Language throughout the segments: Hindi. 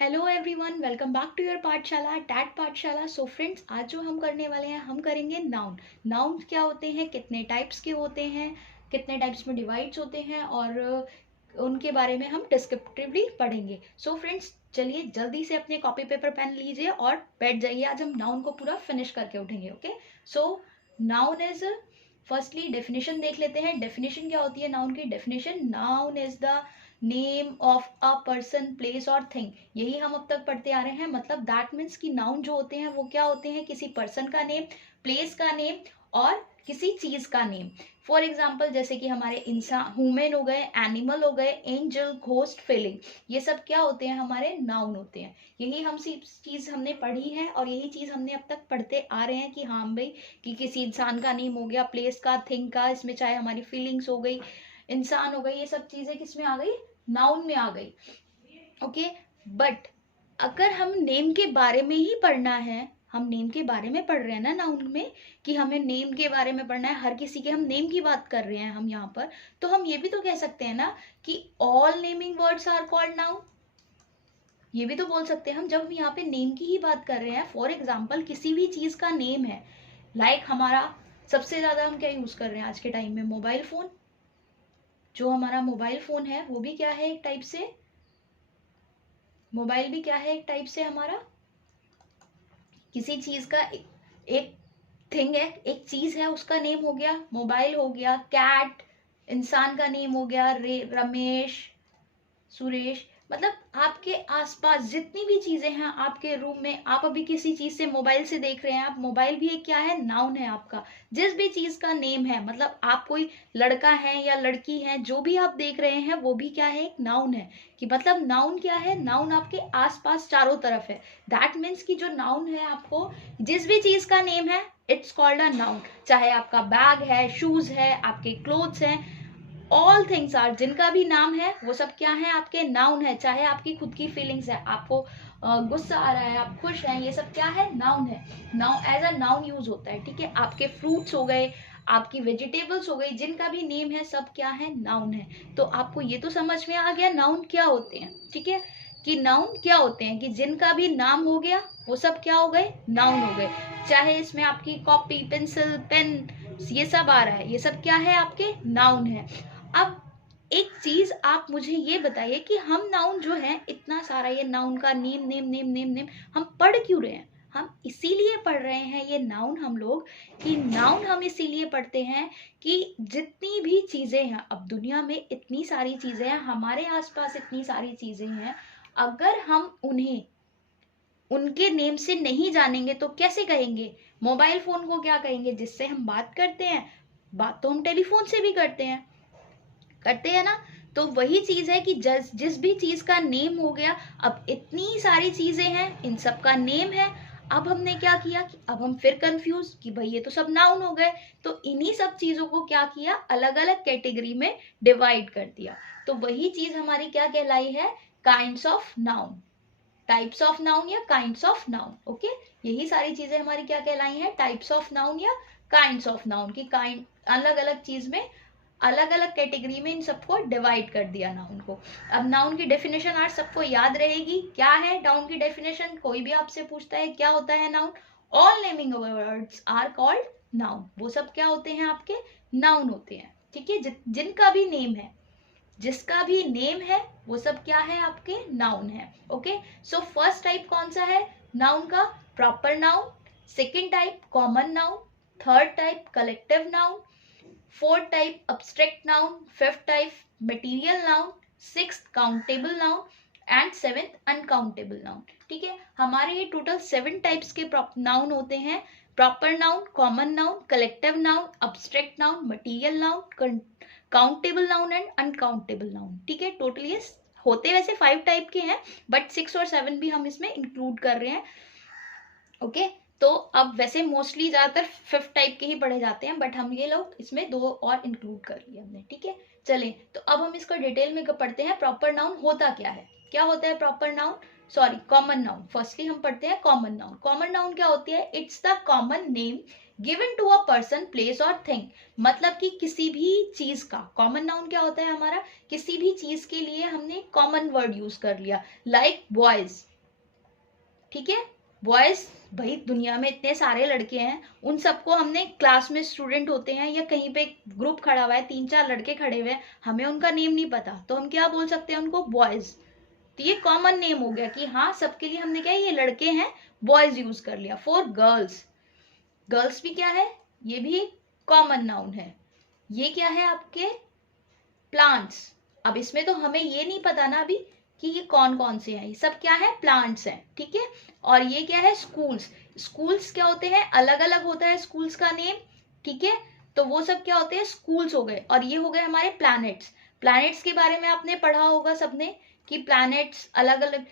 Hello everyone, welcome back to your Pathshala TET Pathshala. So friends, आज जो हम करने वाले हैं, हम करेंगे नाउन। नाउन क्या होते हैं, कितने टाइप्स के होते हैं, कितने टाइप्स में डिवाइड्स होते हैं, और उनके बारे में हम डिस्क्रिप्टिवली पढ़ेंगे। सो फ्रेंड्स, चलिए जल्दी से अपने कॉपी पेपर पेन लीजिए और बैठ जाइए। आज हम नाउन को पूरा फिनिश करके उठेंगे। Okay, so noun is, firstly definition देख लेते हैं। डेफिनेशन क्या होती है नाउन की? Definition, noun is the name of a person, place और थिंग। यही हम अब तक पढ़ते आ रहे हैं। मतलब दैट मीन्स कि नाउन जो होते हैं वो क्या होते हैं? किसी पर्सन का नेम, प्लेस का नेम और किसी चीज का नेम। फॉर एग्जाम्पल, जैसे कि हमारे इंसान, ह्यूमन हो गए, एनिमल हो गए, एंजल, घोस्ट, फीलिंग, ये सब क्या होते हैं? हमारे नाउन होते हैं। यही हम सी चीज हमने पढ़ी है और यही चीज हमने अब तक पढ़ते आ रहे हैं कि हाँ भाई, कि किसी इंसान का नेम हो गया, प्लेस का, थिंग का, इसमें चाहे हमारी फीलिंग्स हो गई, इंसान हो गई, ये सब चीजें किस में आ गई? नाउन में आ गई। ओके, बट अगर हम नेम के बारे में ही पढ़ना है, हम नेम के बारे में पढ़ रहे हैं ना नाउन में, कि हमें नेम के बारे में पढ़ना है, हर किसी के हम नेम की बात कर रहे हैं हम यहाँ पर, तो हम ये भी तो कह सकते हैं ना कि all naming words are called noun. ये भी तो बोल सकते हैं हम, जब हम यहाँ पे नेम की ही बात कर रहे हैं। फॉर एग्जाम्पल, किसी भी चीज का नेम है, लाइक हमारा सबसे ज्यादा हम क्या यूज कर रहे हैं आज के टाइम में? Mobile phone. जो हमारा मोबाइल फोन है वो भी क्या है? एक टाइप से मोबाइल भी क्या है? एक टाइप से हमारा किसी चीज का एक थिंग है, एक चीज है, उसका नेम हो गया मोबाइल, हो गया कैट, इंसान का नेम हो गया रमेश, सुरेश। मतलब आपके आसपास जितनी भी चीजें हैं आपके रूम में, आप अभी किसी चीज से, मोबाइल से देख रहे हैं, आप मोबाइल भी एक क्या है? नाउन है आपका। जिस भी चीज का नेम है, मतलब आप कोई लड़का है या लड़की है, जो भी आप देख रहे हैं वो भी क्या है? एक नाउन है। कि मतलब नाउन क्या है? नाउन आपके आसपास चारों तरफ है। दैट मीन्स कि जो नाउन है, आपको जिस भी चीज का नेम है, इट्स कॉल्ड अ नाउन। चाहे आपका बैग है, शूज है, आपके क्लोथ्स हैं, ऑल थिंग्स आर, जिनका भी नाम है वो सब क्या है? आपके नाउन है। चाहे आपकी खुद की फीलिंग्स है, आपको गुस्सा आ रहा है, आप खुश हैं, ये सब क्या है? नाउन है। Noun as a noun use होता है। ठीक है, आपके फ्रूट्स हो गए, आपकी वेजिटेबल्स हो गई, जिनका भी नेम है सब क्या है? नाउन है। तो आपको ये तो समझ में आ गया नाउन क्या होते हैं। ठीक है, कि नाउन क्या होते हैं, कि जिनका भी नाम हो गया वो सब क्या हो गए? नाउन हो गए। चाहे इसमें आपकी कॉपी, पेंसिल, पेन, ये सब आ रहा है, ये सब क्या है? आपके नाउन है। अब एक चीज आप मुझे ये बताइए कि हम नाउन जो है, इतना सारा ये नाउन का name name name name name हम पढ़ क्यों रहे हैं? हम इसीलिए पढ़ रहे हैं ये नाउन हम लोग, कि नाउन हम इसीलिए पढ़ते हैं कि जितनी भी चीजें हैं, अब दुनिया में इतनी सारी चीजें हैं, हमारे आसपास इतनी सारी चीजें हैं, अगर हम उन्हें उनके नेम से नहीं जानेंगे तो कैसे कहेंगे? मोबाइल फोन को क्या कहेंगे जिससे हम बात करते हैं? बात तो हम टेलीफोन से भी करते हैं ना। तो वही चीज है कि जिस भी चीज का नेम हो गया, अब इतनी सारी चीजें हैं, इन सब का नेम है। अब हमने क्या किया कि अब हम फिर कंफ्यूज कि भाई ये तो सब नाउन हो गए, तो इन्हीं सब चीजों को क्या किया? अलग अलग कैटेगरी में डिवाइड कर दिया। तो वही चीज हमारी क्या कहलाई है? Kinds of noun, types of noun या काइंड्स ऑफ नाउन। ओके, यही सारी चीजें हमारी क्या कहलाई हैं? टाइप्स ऑफ नाउन या काइंड्स ऑफ नाउन। की काइंड, अलग अलग चीज में, अलग अलग कैटेगरी में इन सबको डिवाइड कर दिया नाउन को। अब नाउन की डेफिनेशन आज सबको याद रहेगी। क्या है नाउन की डेफिनेशन? कोई भी आपसे पूछता है क्या होता है noun, all naming words are called noun. वो सब क्या होते हैं? आपके नाउन होते हैं। ठीक है, जिनका भी नेम है, जिसका भी नेम है, वो सब क्या है? आपके नाउन है। ओके, सो फर्स्ट टाइप कौन सा है नाउन का? Proper noun. Second type common noun. Third type collective noun. Fourth type abstract noun. Fifth type material noun. Sixth countable noun and seventh uncountable noun. ठीक है, हमारे ये टोटल 7 टाइप्स के नाउन होते हैं। Proper noun, common noun, collective noun, abstract noun, material noun, countable noun and uncountable noun. ठीक है, टोटली ये होते वैसे 5 टाइप के हैं, बट 6 और 7 भी हम इसमें इंक्लूड कर रहे हैं। ओके, तो अब वैसे मोस्टली ज्यादातर 5th टाइप के ही पढ़े जाते हैं, बट हम ये लोग इसमें 2 और इंक्लूड कर लिए हमने। ठीक है, चलें तो अब हम इसका डिटेल में पढ़ते हैं। प्रॉपर नाउन होता क्या है? क्या होता है proper noun? Sorry, common noun. Firstly हम पढ़ते हैं कॉमन नाउन। कॉमन नाउन क्या होती है? It's the common name given to a person, place और थिंग, मतलब कि किसी भी चीज का, कॉमन नाउन क्या होता है हमारा, किसी भी चीज के लिए हमने कॉमन वर्ड यूज कर लिया, लाइक बॉयज, ठीक है, बॉयज, भाई दुनिया में इतने सारे लड़के हैं, उन सबको हमने, क्लास में स्टूडेंट होते हैं या कहीं पे ग्रुप खड़ा हुआ है, 3-4 लड़के खड़े हुए हैं, हमें उनका नेम नहीं पता, तो हम क्या बोल सकते हैं उनको, बॉयज। तो ये कॉमन नेम हो गया कि हाँ सबके लिए हमने क्या है, ये लड़के हैं, बॉयज यूज कर लिया। फॉर गर्ल्स, गर्ल्स भी क्या है, ये भी कॉमन नाउन है। ये क्या है आपके, प्लांट्स। अब इसमें तो हमें ये नहीं पता ना अभी कि ये कौन कौन से हैं, ये सब क्या है, प्लांट्स हैं, ठीक है। और ये क्या है, स्कूल्स। स्कूल्स क्या होते हैं, अलग अलग होता है स्कूल्स का नेम, ठीक है, तो वो सब क्या होते हैं, स्कूल्स हो गए। और ये हो गए हमारे प्लैनेट्स। प्लैनेट्स के बारे में आपने पढ़ा होगा सबने कि प्लैनेट्स अलग अलग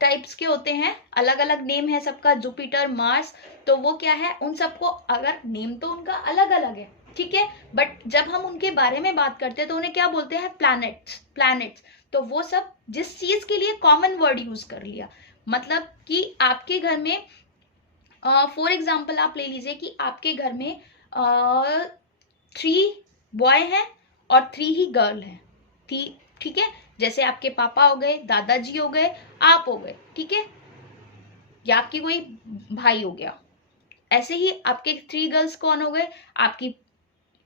टाइप्स के होते हैं, अलग अलग नेम है सबका, जुपिटर, मार्स, तो वो क्या है, उन सबको अगर नेम तो उनका अलग अलग है, ठीक है, बट जब हम उनके बारे में बात करते हैं तो उन्हें क्या बोलते हैं, प्लैनेट्स, प्लैनेट्स। तो वो सब जिस चीज के लिए कॉमन वर्ड यूज कर लिया, मतलब कि आपके घर में, फॉर एग्जाम्पल आप ले लीजिए कि आपके घर में 3 बॉय हैं और 3 ही गर्ल हैं, ठीक है, जैसे आपके पापा हो गए, दादाजी हो गए, आप हो गए, ठीक है, या आपकी कोई भाई हो गया, ऐसे ही आपके 3 गर्ल्स कौन हो गए, आपकी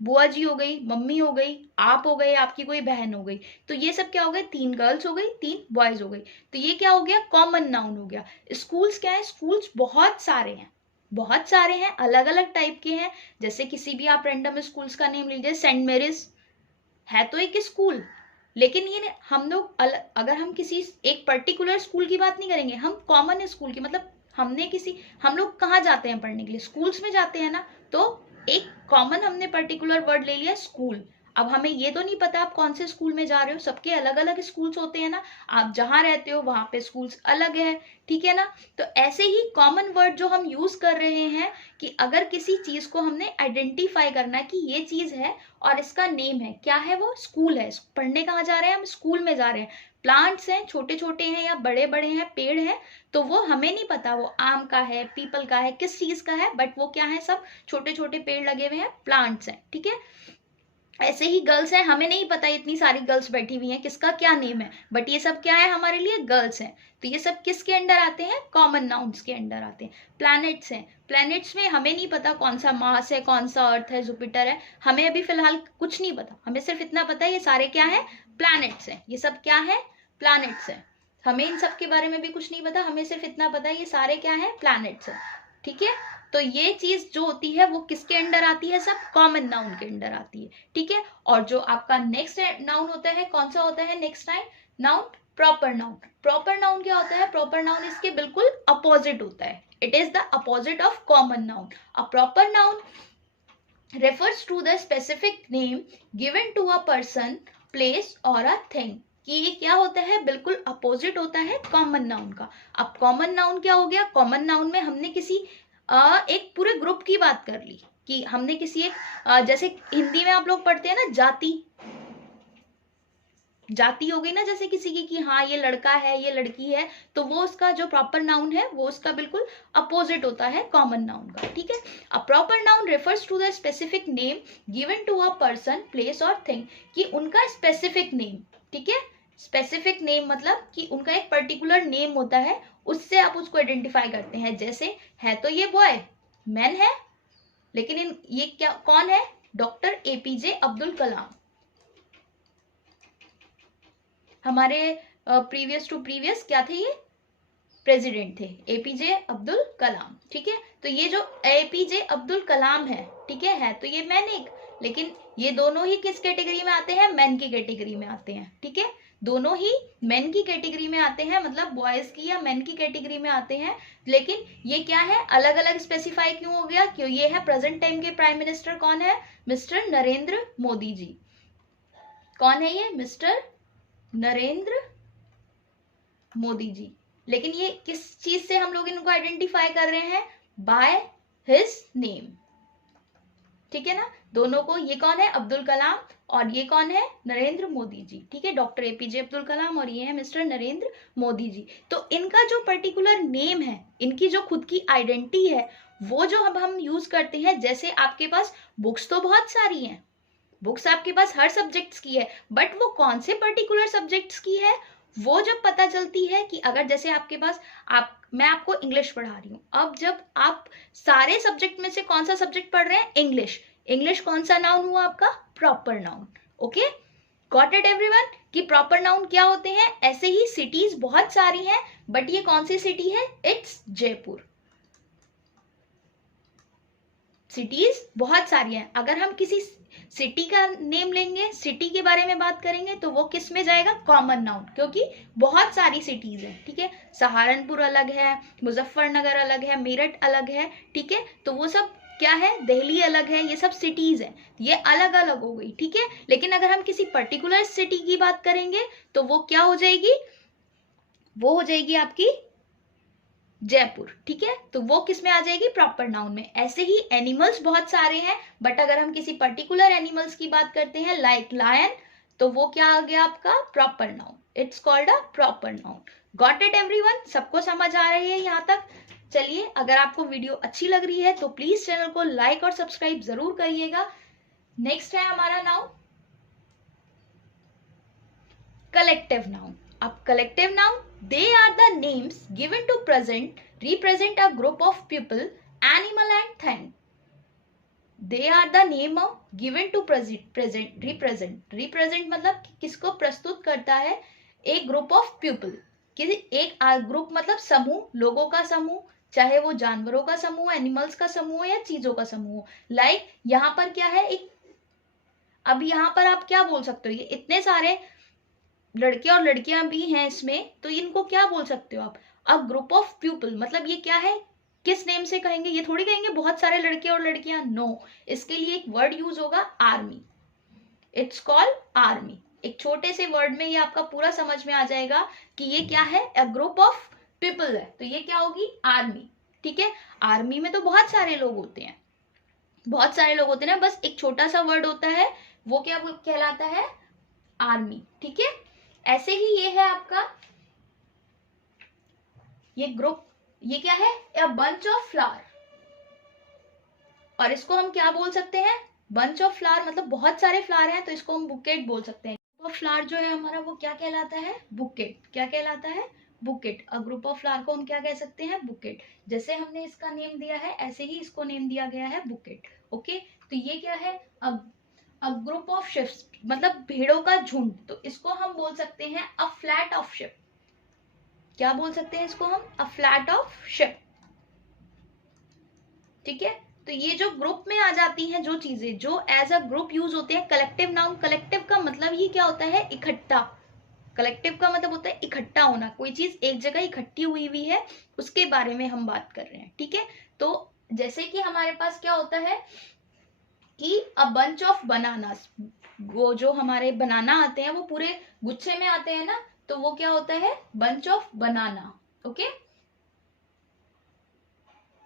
बुआ जी हो गई, मम्मी हो गई, आप हो गए, आपकी कोई बहन हो गई, तो ये सब क्या हो गए, 3 गर्ल्स हो गई, 3 बॉयज हो गई, तो ये क्या हो गया, कॉमन नाउन हो गया। स्कूल्स क्या है, स्कूल्स बहुत सारे हैं, बहुत सारे हैं, अलग अलग टाइप के हैं, जैसे किसी भी आप रैंडम स्कूल्स का नेम लीजिए, सेंट मेरीज है तो एक स्कूल, लेकिन ये हम लोग अगर हम किसी एक पर्टिकुलर स्कूल की बात नहीं करेंगे, हम कॉमन स्कूल की, मतलब हम लोग कहाँ जाते हैं पढ़ने के लिए, स्कूल्स में जाते हैं ना, तो एक कॉमन हमने पर्टिकुलर वर्ड ले लिया, स्कूल। अब हमें ये तो नहीं पता आप कौन से स्कूल में जा रहे हो, सबके अलग अलग स्कूल्स होते हैं ना, आप जहाँ रहते हो वहां पे स्कूल्स अलग है, ठीक है ना। तो ऐसे ही कॉमन वर्ड जो हम यूज कर रहे हैं कि अगर किसी चीज को हमने आइडेंटिफाई करना है कि ये चीज है और इसका नेम है, क्या है वो, स्कूल है, पढ़ने कहाँ जा रहे हैं हम, स्कूल में जा रहे हैं। प्लांट्स हैं, छोटे छोटे हैं या बड़े बड़े हैं, पेड़ हैं, तो वो हमें नहीं पता वो आम का है, पीपल का है, किस चीज का है, बट वो क्या है, सब छोटे छोटे पेड़ लगे हुए हैं, प्लांट्स हैं, ठीक है। ऐसे ही गर्ल्स हैं, हमें नहीं पता इतनी सारी गर्ल्स बैठी हुई हैं किसका क्या नेम है, बट ये सब क्या है, हमारे लिए गर्ल्स हैं, तो ये सब किसके अंडर आते हैं, कॉमन नाउन्स के अंडर आते हैं। प्लैनेट्स हैं, प्लैनेट्स में हमें नहीं पता कौन सा मार्स है, कौन सा अर्थ है, जुपिटर है, हमें अभी फिलहाल कुछ नहीं पता, हमें सिर्फ इतना पता है ये सारे क्या है, प्लैनेट्स हैं, ये सब क्या है, प्लैनेट्स हैं, हमें इन सब के बारे में भी कुछ नहीं पता, हमें सिर्फ इतना पता है ये सारे क्या है, प्लैनेट्स हैं, ठीक है। तो ये चीज जो होती है वो किसके अंडर आती है, सब कॉमन नाउन के अंडर आती है, ठीक है। और जो आपका नेक्स्ट नाउन होता है, कौन सा होता है next noun, proper noun. Proper noun क्या होता है, प्रॉपर नाउन इसके बिल्कुल अपोजिट होता है, it is the opposite of common noun. A proper noun refers to the specific name given to a person, place or a thing, कि ये क्या होता है, बिल्कुल अपोजिट होता है कॉमन नाउन का। अब कॉमन नाउन क्या हो गया, कॉमन नाउन में हमने किसी एक पूरे ग्रुप की बात कर ली, कि हमने किसी एक जैसे हिंदी में आप लोग पढ़ते हैं ना, जाति, जाति हो गई ना जैसे किसी की, कि हाँ ये लड़का है, ये लड़की है, तो वो उसका जो प्रॉपर नाउन है वो उसका बिल्कुल अपोजिट होता है कॉमन नाउन का, ठीक है। A proper noun refers to the specific name given to a person, place और थिंग, कि उनका स्पेसिफिक नेम, ठीक है, स्पेसिफिक नेम मतलब कि उनका एक पर्टिकुलर नेम होता है, उससे आप उसको आइडेंटिफाई करते हैं। जैसे है तो ये बॉय, मैन है, लेकिन ये क्या, कौन है, डॉक्टर एपीजे अब्दुल कलाम, हमारे प्रीवियस टू प्रीवियस क्या थे, ये प्रेसिडेंट थे, एपीजे अब्दुल कलाम, ठीक है। तो ये जो एपीजे अब्दुल कलाम है तो ये मैन एक, लेकिन ये दोनों ही किस कैटेगरी में आते हैं, मैन की कैटेगरी में आते हैं, ठीक है, दोनों ही मैन की कैटेगरी में आते हैं, मतलब बॉयज की या मैन की कैटेगरी में आते हैं। लेकिन ये क्या है, अलग अलग स्पेसिफाई क्यों हो गया, क्यों, ये है प्रेजेंट टाइम के प्राइम मिनिस्टर कौन है, मिस्टर नरेंद्र मोदी जी। कौन है ये, मिस्टर नरेंद्र मोदी जी। लेकिन ये किस चीज से हम लोग इनको आइडेंटिफाई कर रहे हैं, बाय हिज नेम, ठीक है ना। दोनों को, ये कौन है, अब्दुल कलाम, और ये कौन है, नरेंद्र मोदी जी, ठीक है, डॉक्टर एपीजे अब्दुल कलाम और ये है मिस्टर नरेंद्र मोदी जी। तो इनका जो पर्टिकुलर नेम है, इनकी जो खुद की आइडेंटिटी है, वो जो अब हम यूज करते हैं, जैसे आपके पास बुक्स तो बहुत सारी हैं, बुक्स आपके पास हर सब्जेक्ट्स की है, बट वो कौन से पर्टिकुलर सब्जेक्ट्स की है, वो जब पता चलती है कि अगर जैसे आपके पास, मैं आपको इंग्लिश पढ़ा रही हूँ, अब जब आप सारे सब्जेक्ट में से कौन सा सब्जेक्ट पढ़ रहे हैं, इंग्लिश, इंग्लिश कौन सा नाउन हुआ आपका, proper noun. Okay, got it everyone, कि प्रॉपर नाउन क्या होते हैं। ऐसे ही सिटीज बहुत सारी हैं, बट ये कौन सी सिटी है, इट्स जयपुर। सिटीज बहुत सारी हैं, अगर हम किसी सिटी का नेम लेंगे, सिटी के बारे में बात करेंगे, तो वो किस में जाएगा, कॉमन नाउन, क्योंकि बहुत सारी सिटीज हैं, ठीक है। सहारनपुर अलग है, मुजफ्फरनगर अलग है, मेरठ अलग है, ठीक है, तो वो सब क्या है, दिल्ली अलग है, ये सब सिटीज हैं, ये अलग अलग हो गई, ठीक है। लेकिन अगर हम किसी पर्टिकुलर सिटी की बात करेंगे तो वो क्या हो जाएगी, वो हो जाएगी आपकी जयपुर, ठीक है। तो वो किस में आ जाएगी, प्रॉपर नाउन में। ऐसे ही एनिमल्स बहुत सारे हैं, बट अगर हम किसी पर्टिकुलर एनिमल्स की बात करते हैं, लाइक लायन, तो वो क्या आ गया आपका, proper noun, it's called a proper noun. Got it everyone, सबको समझ आ रही है यहाँ तक। चलिए, अगर आपको वीडियो अच्छी लग रही है तो प्लीज चैनल को लाइक और सब्सक्राइब जरूर करिएगा। नेक्स्ट है हमारा नाउन कलेक्टिव नाउन। अब collective noun, they are the names given to represent a group of people, animal and thing. They are the name of given to represent मतलब किसको प्रस्तुत करता है, एक ग्रुप ऑफ पीपल, किसी एक ग्रुप मतलब समूह, लोगों का समूह, चाहे वो जानवरों का समूह, एनिमल्स का समूह या चीजों का समूह। लाइक यहाँ पर क्या है, एक, अब यहाँ पर आप क्या बोल सकते हो, ये इतने सारे लड़के और लड़कियां भी हैं इसमें, तो इनको क्या बोल सकते हो आप, अ ग्रुप ऑफ पीपल, मतलब ये क्या है, किस नेम से कहेंगे, ये थोड़ी कहेंगे बहुत सारे लड़के और लड़कियां, नो, इसके लिए एक वर्ड यूज होगा, आर्मी, इट्स कॉल्ड आर्मी। एक छोटे से वर्ड में ये आपका पूरा समझ में आ जाएगा कि ये क्या है, अ ग्रुप ऑफ पीपल है, तो ये क्या होगी, आर्मी, ठीक है। आर्मी में तो बहुत सारे लोग होते हैं, बहुत सारे लोग होते हैं ना, बस एक छोटा सा वर्ड होता है, वो क्या कहलाता है, आर्मी, ठीक है। ऐसे ही ये है आपका, ये ग्रुप, ये क्या है, अ बंच ऑफ फ्लावर, और इसको हम क्या बोल सकते हैं, बंच ऑफ फ्लावर, मतलब बहुत सारे फ्लावर हैं, तो इसको हम बुकेट बोल सकते हैं। ग्रुप ऑफ फ्लावर जो है हमारा, वो क्या कहलाता है, बुकेट, क्या कहलाता है, bouquet. A group of flower को हम क्या कह सकते हैं, बुकेट। जैसे हमने इसका नेम दिया है, ऐसे ही इसको नेम दिया गया है, बुकेट। ओके, तो ये क्या है, अ ग्रुप ऑफ शिप्स, मतलब भेड़ों का झुंड, तो इसको हम बोल सकते हैं अ फ्लैट ऑफ शिप। क्या बोल सकते हैं इसको हम, अ फ्लैट ऑफ शिप, ठीक है। तो ये जो ग्रुप में आ जाती हैं जो चीजें, जो एज अ ग्रुप यूज होते हैं, कलेक्टिव नाउन, कलेक्टिव का मतलब ये क्या होता है, इकट्ठा। कलेक्टिव का मतलब होता है इकट्ठा होना, कोई चीज एक जगह इकट्ठी हुई हुई है, उसके बारे में हम बात कर रहे हैं, ठीक है। तो जैसे कि हमारे पास क्या होता है कि अ बंच ऑफ बनानास, वो जो हमारे बनाना आते हैं वो पूरे गुच्छे में आते हैं ना, तो वो क्या होता है, बंच ऑफ बनाना। ओके,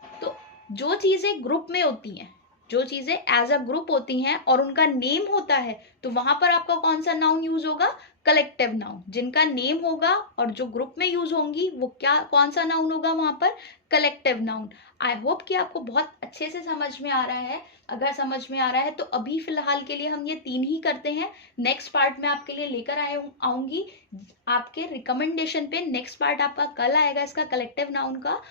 तो जो चीजें ग्रुप में होती हैं, जो चीजें एज अ ग्रुप होती हैं और उनका नेम होता है, तो वहां पर आपका कौन सा नाउन यूज होगा, कलेक्टिव नाउन। जिनका नेम होगा और जो ग्रुप में यूज होंगी, वो क्या, कौन सा नाउन होगा वहां पर, कलेक्टिव नाउन। आई होप कि आपको बहुत अच्छे से समझ में आ रहा है। अगर समझ में आ रहा है तो अभी फिलहाल के लिए हम ये 3 ही करते हैं। नेक्स्ट पार्ट में आपके लिए लेकर आऊंगी आपके रिकमेंडेशन पे। नेक्स्ट पार्ट आपका कल आएगा इसका, कलेक्टिव नाउन का।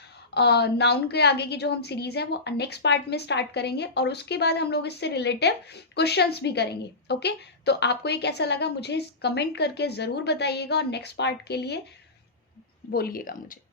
नाउन के आगे की जो हम सीरीज है वो नेक्स्ट पार्ट में स्टार्ट करेंगे, और उसके बाद हम लोग इससे रिलेटिव क्वेश्चंस भी करेंगे। ओके, तो आपको ये कैसा लगा मुझे कमेंट करके जरूर बताइएगा, और नेक्स्ट पार्ट के लिए बोलिएगा मुझे।